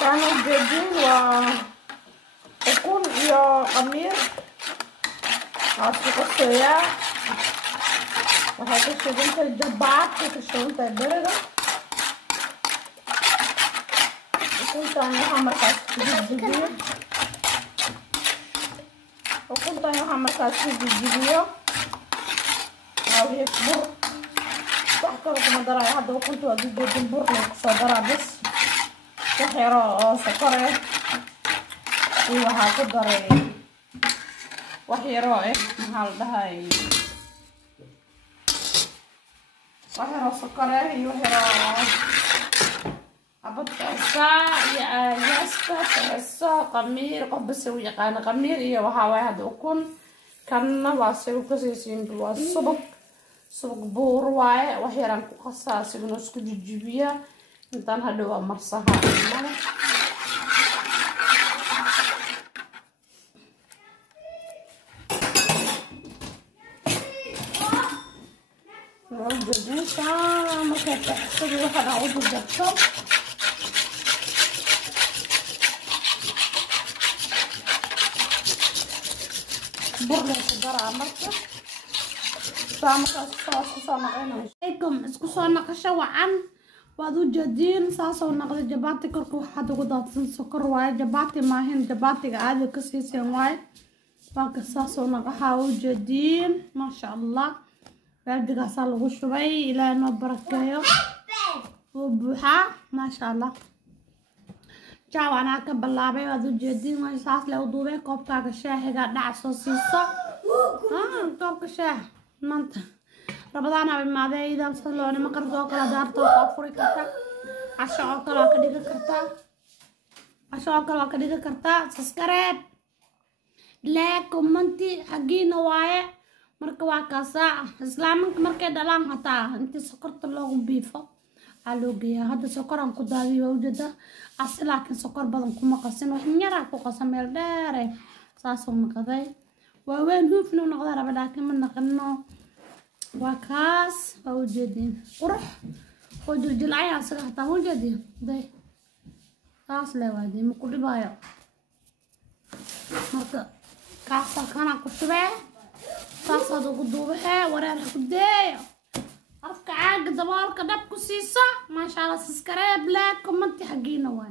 كانوا جايبين وكون يا قمير عصير الصويا وهاك الشغل الجبات هاك الشغل البردة وكنت أنا حمر كاس جديد وكنت أنا حمر كاس جديد أو يكبر تحت رقم درا هذا وكنت أجيب البر صدرا بس وحيرة سكرة وهاك درا وحيرة محل دهاي وحيرة سكرة وحيرة abadkaasa iyo aayaasta taasa qamiir qof bas uu yaqaan qamiir iyo waxa way hada ukun kanna waa soo ka siisiin waa subag buur waaye wax yaran ku qasaa signo isku jijibiya intaan hadda waa marsaha ما كانت تحسب واحد عود الدكتور برنا الدرع مركب عليكم اسكو سو نقشه وعن وادو جدين ساسو نقد جباتي كركو حد ودادسن سكر واي جباتي ماهن جباتي عادي كسيسين واي باك ساسو نقها وجدين ما شاء الله بعد قصال وشوي الى انه بركيه وبوحه ما شاء الله جاو انا كبلابay wadu jeedin way saas leh duubay koobkaaga shaahiga dhacso siiso koobka shaah maanta rabadana ay maadeeydan saloona ma qardo kala daarto afuri karta asho kala ka dhiga karta subscribe like comment xaqiina waaye marka waa kaasa islaamanka markay dhalaan hataa intii sokorta loogu biifo aloogeeya hadda sokoran ku daadiyo wajada aslaakin sokor badan kuma qasin wax yar ku qasan meel dheer saasoo naqday waa weyn hufno noqda raba laakiin ma naqno waa kaas wajadin qurux wajul jilay asaga hataa wajadin day taas leewaadi ma ku dhibaayo marka kaasa kana ku shubay taasad ugu duubay wareer ku deeyo afka caaga daboolka dab ku siiso ma sha Allah subscribe like comment xaqiina waay